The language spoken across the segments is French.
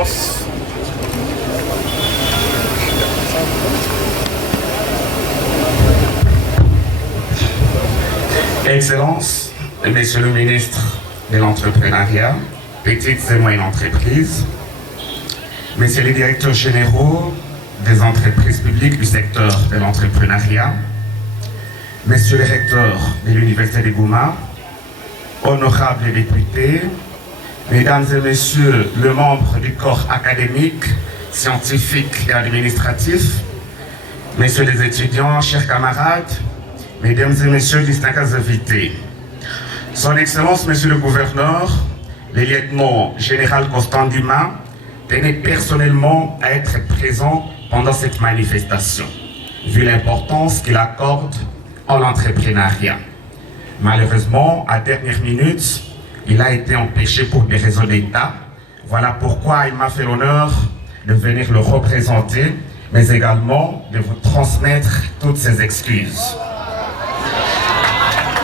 Excellences, Excellences, Monsieur le ministre de l'Entrepreneuriat, petites et moyennes entreprises, Messieurs les directeurs généraux des entreprises publiques du secteur de l'entrepreneuriat, Messieurs les recteurs de l'Université de Gouma, honorables députés, Mesdames et Messieurs les membres du corps académique, scientifique et administratif, Messieurs les étudiants, chers camarades, Mesdames et Messieurs, distingués invités, Son Excellence, Monsieur le Gouverneur, le lieutenant général Constant Dumas, tenait personnellement à être présent pendant cette manifestation, vu l'importance qu'il accorde en l'entrepreneuriat. Malheureusement, à dernière minute, il a été empêché pour des raisons d'État. Voilà pourquoi il m'a fait l'honneur de venir le représenter, mais également de vous transmettre toutes ses excuses.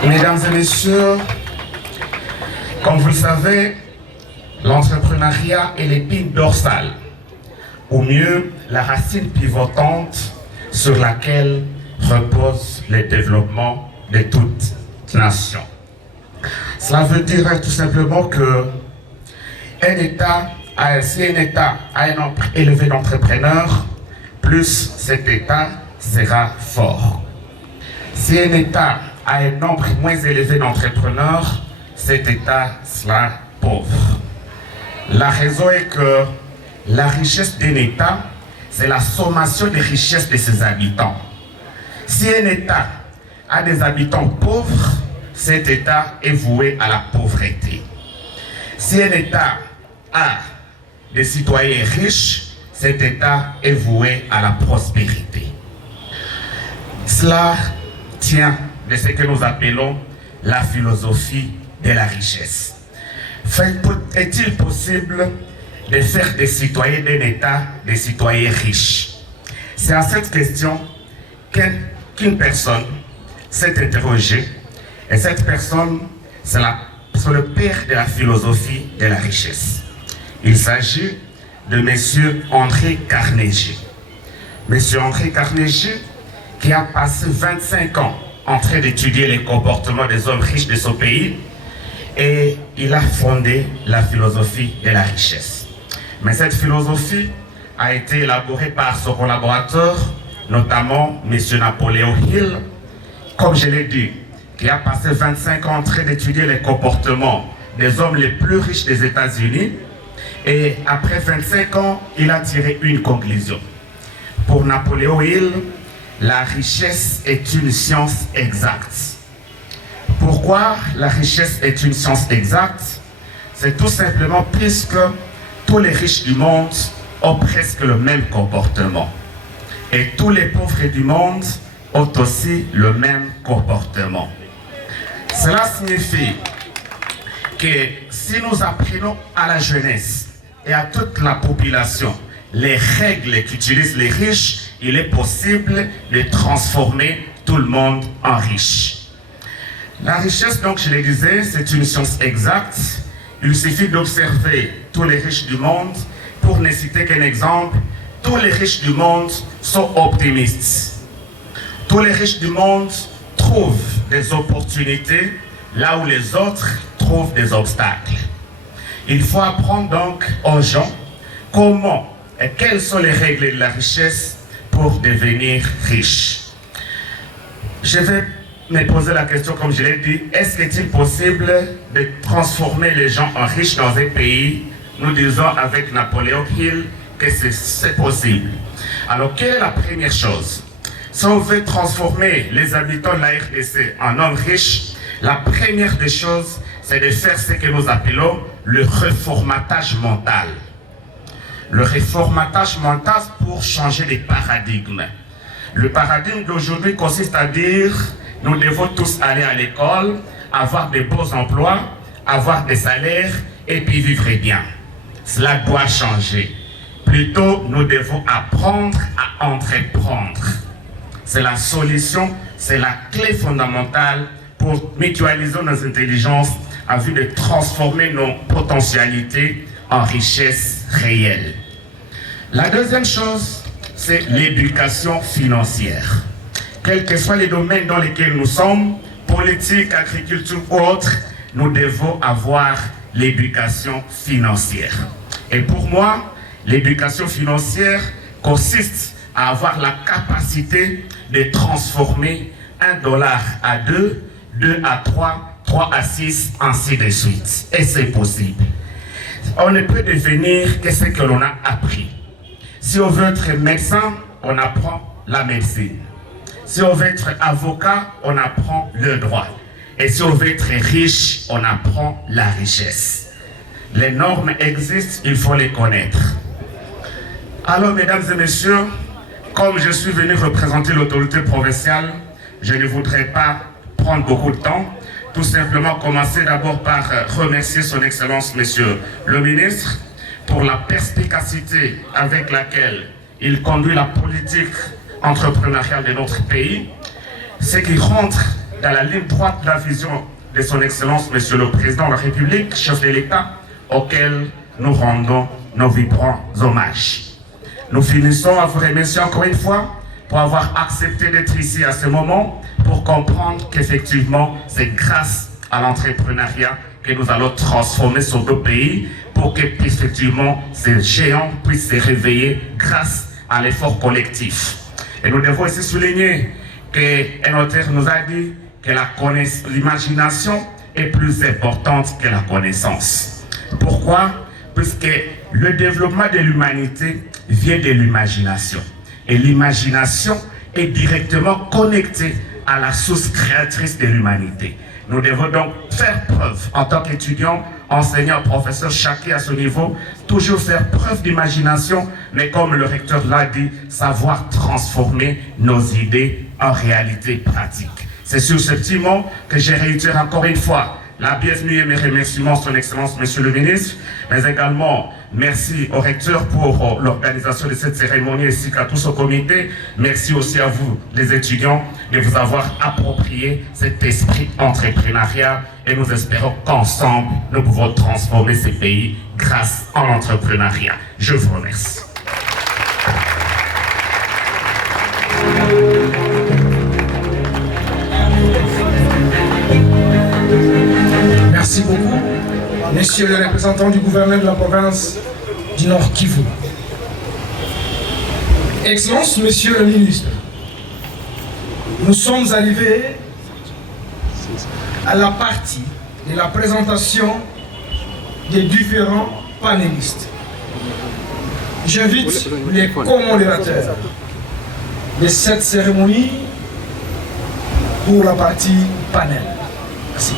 Mesdames et messieurs, comme vous le savez, l'entrepreneuriat est l'épine dorsale, ou mieux, la racine pivotante sur laquelle repose le développement de toute nation. Cela veut dire tout simplement que si un État a un nombre élevé d'entrepreneurs, plus cet État sera fort. Si un État a un nombre moins élevé d'entrepreneurs, cet État sera pauvre. La raison est que la richesse d'un État, c'est la sommation des richesses de ses habitants. Si un État a des habitants pauvres, cet État est voué à la pauvreté. Si un État a des citoyens riches, cet État est voué à la prospérité. Cela tient de ce que nous appelons la philosophie de la richesse. Est-il possible de faire des citoyens d'un État des citoyens riches? C'est à cette question qu'une personne s'est interrogée, et cette personne, c'est le père de la philosophie de la richesse. Il s'agit de M. André Carnegie. M. André Carnegie, qui a passé 25 ans en train d'étudier les comportements des hommes riches de son pays, et il a fondé la philosophie de la richesse. Mais cette philosophie a été élaborée par son collaborateur, notamment M. Napoléon Hill, comme je l'ai dit, qui a passé 25 ans en train d'étudier les comportements des hommes les plus riches des États-Unis, et après 25 ans, il a tiré une conclusion. Pour Napoléon Hill, la richesse est une science exacte. Pourquoi la richesse est une science exacte? C'est tout simplement puisque tous les riches du monde ont presque le même comportement. Et tous les pauvres du monde ont aussi le même comportement. Cela signifie que si nous apprenons à la jeunesse et à toute la population les règles qu'utilisent les riches, il est possible de transformer tout le monde en riche. La richesse, donc, je le disais, c'est une science exacte. Il suffit d'observer tous les riches du monde. Pour ne citer qu'un exemple, tous les riches du monde sont optimistes. Tous les riches du monde trouvent des opportunités là où les autres trouvent des obstacles. Il faut apprendre donc aux gens comment et quelles sont les règles de la richesse pour devenir riche. Je vais me poser la question, comme je l'ai dit, est-ce qu'il est possible de transformer les gens en riches dans un pays? Nous disons avec Napoléon Hill que c'est possible. Alors, quelle est la première chose? Si on veut transformer les habitants de la RDC en hommes riches, la première des choses, c'est de faire ce que nous appelons le reformatage mental. Le reformatage mental pour changer les paradigmes. Le paradigme d'aujourd'hui consiste à dire nous devons tous aller à l'école, avoir de beaux emplois, avoir des salaires et puis vivre bien. Cela doit changer. Plutôt, nous devons apprendre à entreprendre. C'est la solution, c'est la clé fondamentale pour mutualiser nos intelligences en vue de transformer nos potentialités en richesse réelle. La deuxième chose, c'est l'éducation financière. Quels que soient les domaines dans lesquels nous sommes, politique, agriculture ou autre, nous devons avoir l'éducation financière. Et pour moi, l'éducation financière consiste à avoir la capacité de transformer $1 à 2, 2 à 3, 3 à 6, ainsi de suite. Et c'est possible. On ne peut devenir que ce que l'on a appris. Si on veut être médecin, on apprend la médecine. Si on veut être avocat, on apprend le droit. Et si on veut être riche, on apprend la richesse. Les normes existent, il faut les connaître. Alors, mesdames et messieurs, comme je suis venu représenter l'autorité provinciale, je ne voudrais pas prendre beaucoup de temps. Tout simplement commencer d'abord par remercier son Excellence, Monsieur le Ministre, pour la perspicacité avec laquelle il conduit la politique entrepreneuriale de notre pays, ce qui rentre dans la ligne droite de la vision de son Excellence, Monsieur le Président de la République, chef de l'État, auquel nous rendons nos vibrants hommages. Nous finissons à vous remercier encore une fois pour avoir accepté d'être ici à ce moment, pour comprendre qu'effectivement, c'est grâce à l'entrepreneuriat que nous allons transformer sur nos pays, pour que effectivement ces géants puissent se réveiller grâce à l'effort collectif. Et nous devons aussi souligner qu'un auteur nous a dit que l'imagination est plus importante que la connaissance. Pourquoi? Puisque le développement de l'humanité vient de l'imagination. Et l'imagination est directement connectée à la source créatrice de l'humanité. Nous devons donc faire preuve, en tant qu'étudiants, enseignants, professeurs, chacun à ce niveau, toujours faire preuve d'imagination, mais comme le recteur l'a dit, savoir transformer nos idées en réalité pratique. C'est sur ce petit mot que je réitère encore une fois la bienvenue et mes remerciements, son Excellence, Monsieur le Ministre, mais également merci au recteur pour l'organisation de cette cérémonie ainsi qu'à tout ce comité. Merci aussi à vous, les étudiants, de vous avoir approprié cet esprit entrepreneurial et nous espérons qu'ensemble, nous pouvons transformer ces pays grâce à l'entrepreneuriat. Je vous remercie. Merci beaucoup, Monsieur le représentant du gouvernement de la province du Nord Kivu. Excellence, Monsieur le ministre, nous sommes arrivés à la partie de la présentation des différents panélistes. J'invite les co-modérateurs de cette cérémonie pour la partie panel. Merci.